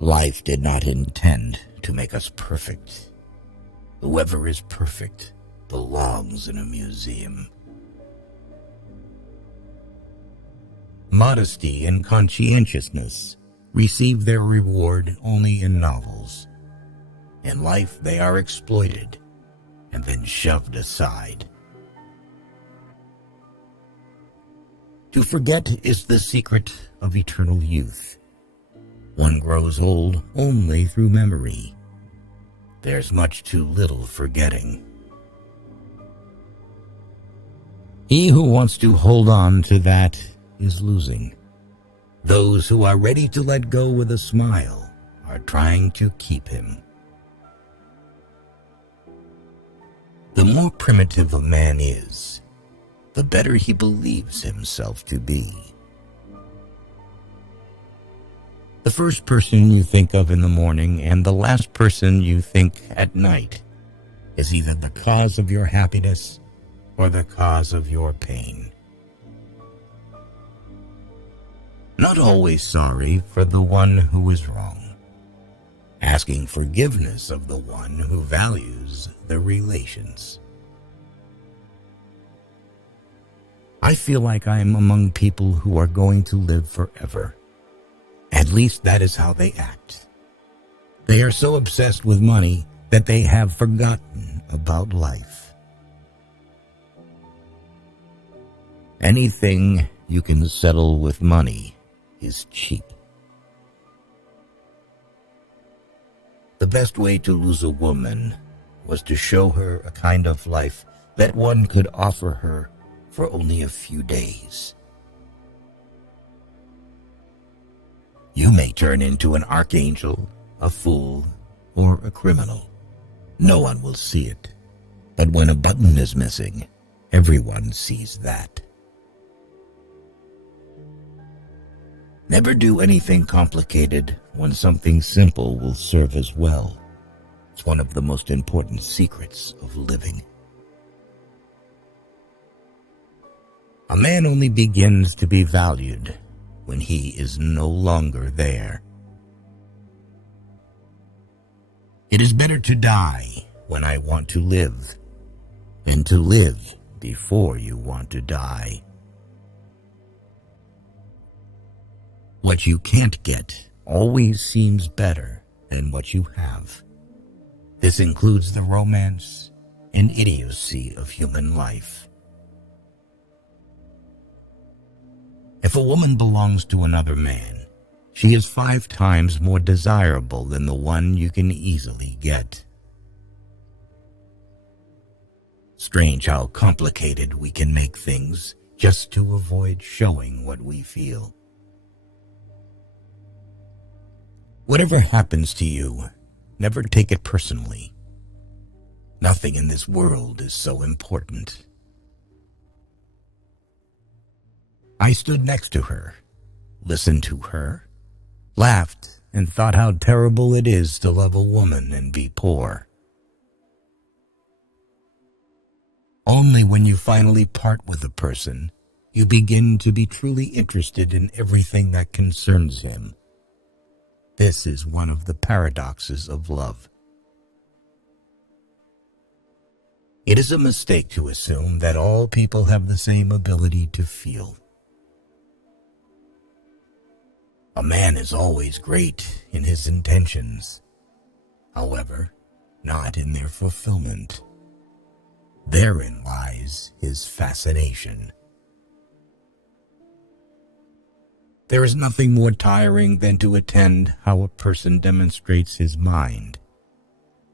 Life did not intend to make us perfect. Whoever is perfect belongs in a museum. Modesty and conscientiousness receive their reward only in novels. In life, they are exploited and then shoved aside. To forget is the secret of eternal youth. One grows old only through memory. There's much too little forgetting. He who wants to hold on to that is losing. Those who are ready to let go with a smile are trying to keep him. The more primitive a man is, the better he believes himself to be. The first person you think of in the morning and the last person you think at night is either the cause of your happiness or the cause of your pain. Not always sorry for the one who is wrong. Asking forgiveness of the one who values the relations. I feel like I am among people who are going to live forever. At least that is how they act. They are so obsessed with money that they have forgotten about life. Anything you can settle with money is cheap. The best way to lose a woman was to show her a kind of life that one could offer her for only a few days. You may turn into an archangel, a fool, or a criminal. No one will see it. But when a button is missing, everyone sees that. Never do anything complicated when something simple will serve as well. It's one of the most important secrets of living. A man only begins to be valued when he is no longer there. It is better to die when I want to live than to live before you want to die. What you can't get always seems better than what you have. This includes the romance and idiocy of human life. If a woman belongs to another man, she is 5 times more desirable than the one you can easily get. Strange how complicated we can make things just to avoid showing what we feel. Whatever happens to you, never take it personally. Nothing in this world is so important. I stood next to her, listened to her, laughed, and thought how terrible it is to love a woman and be poor. Only when you finally part with a person, you begin to be truly interested in everything that concerns him. This is one of the paradoxes of love. It is a mistake to assume that all people have the same ability to feel. A man is always great in his intentions, however, not in their fulfillment. Therein lies his fascination. There is nothing more tiring than to attend how a person demonstrates his mind,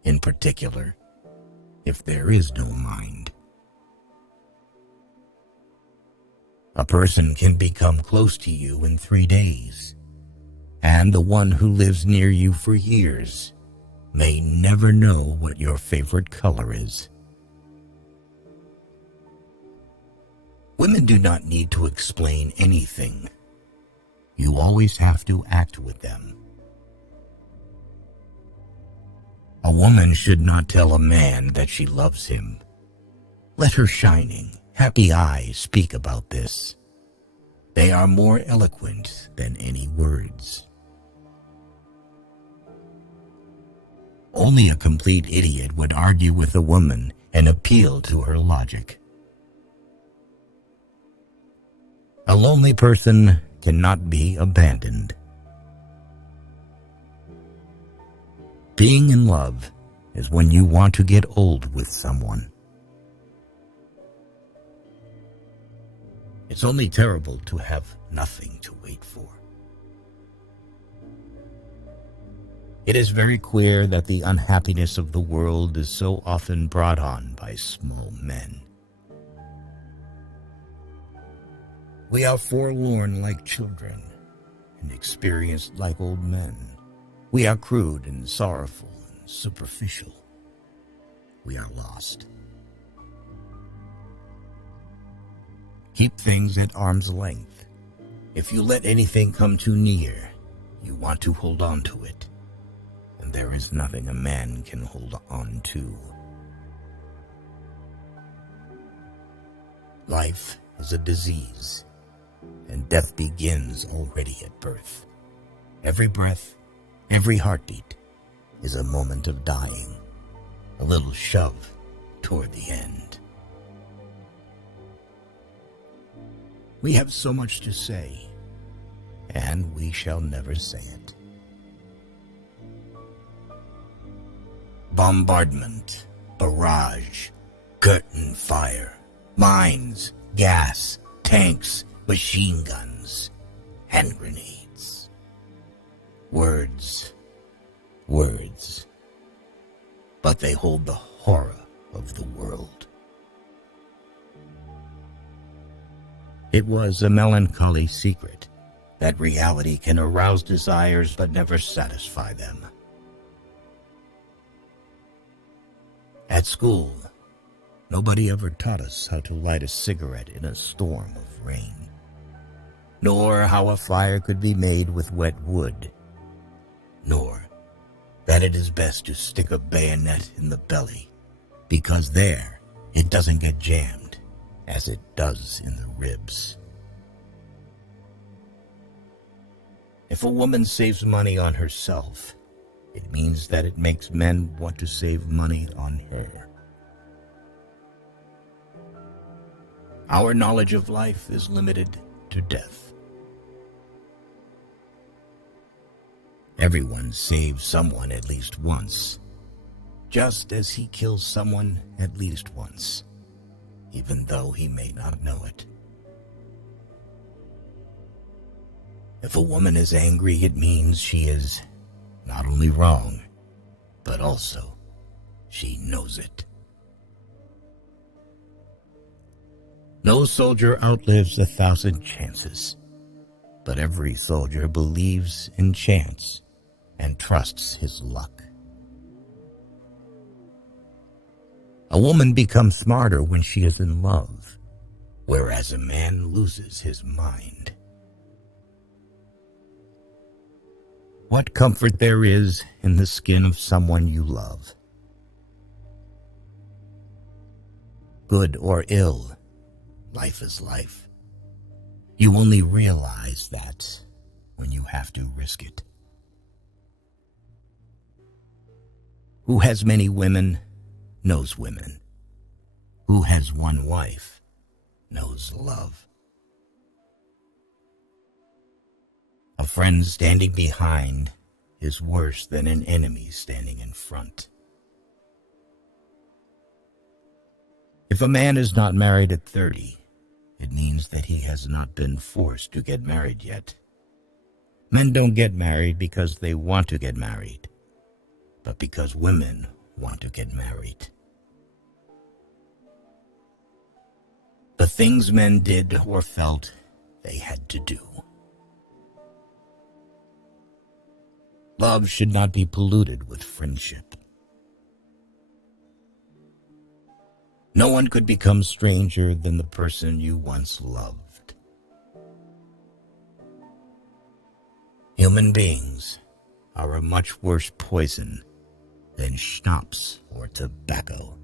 in particular, if there is no mind. A person can become close to you in 3 days, and the one who lives near you for years may never know what your favorite color is. Women do not need to explain anything. You always have to act with them. A woman should not tell a man that she loves him. Let her shining, happy eyes speak about this. They are more eloquent than any words. Only a complete idiot would argue with a woman and appeal to her logic. A lonely person cannot be abandoned. Being in love is when you want to get old with someone. It's only terrible to have nothing to wait for. It is very clear that the unhappiness of the world is so often brought on by small men. We are forlorn like children and experienced like old men. We are crude and sorrowful and superficial. We are lost. Keep things at arm's length. If you let anything come too near, you want to hold on to it. And there is nothing a man can hold on to. Life is a disease, and death begins already at birth. Every breath, every heartbeat is a moment of dying, a little shove toward the end. We have so much to say, and we shall never say it. Bombardment, barrage, curtain fire, mines, gas, tanks, machine guns, hand grenades. Words, words, but they hold the horror of the world. It was a melancholy secret that reality can arouse desires but never satisfy them. At school, nobody ever taught us how to light a cigarette in a storm of rain, nor how a fire could be made with wet wood, nor that it is best to stick a bayonet in the belly, because there it doesn't get jammed as it does in the ribs. If a woman saves money on herself, it means that it makes men want to save money on her. Our knowledge of life is limited to death. Everyone saves someone at least once, just as he kills someone at least once, even though he may not know it. If a woman is angry, it means she is not only wrong, but also she knows it. No soldier outlives 1,000 chances, but every soldier believes in chance and trusts his luck. A woman becomes smarter when she is in love, whereas a man loses his mind. What comfort there is in the skin of someone you love. Good or ill, life is life. You only realize that when you have to risk it. Who has many women knows women. Who has one wife knows love. A friend standing behind is worse than an enemy standing in front. If a man is not married at 30, it means that he has not been forced to get married yet. Men don't get married because they want to get married, but because women want to get married. The things men did or felt they had to do. Love should not be polluted with friendship. No one could become stranger than the person you once loved. Human beings are a much worse poison than schnapps or tobacco.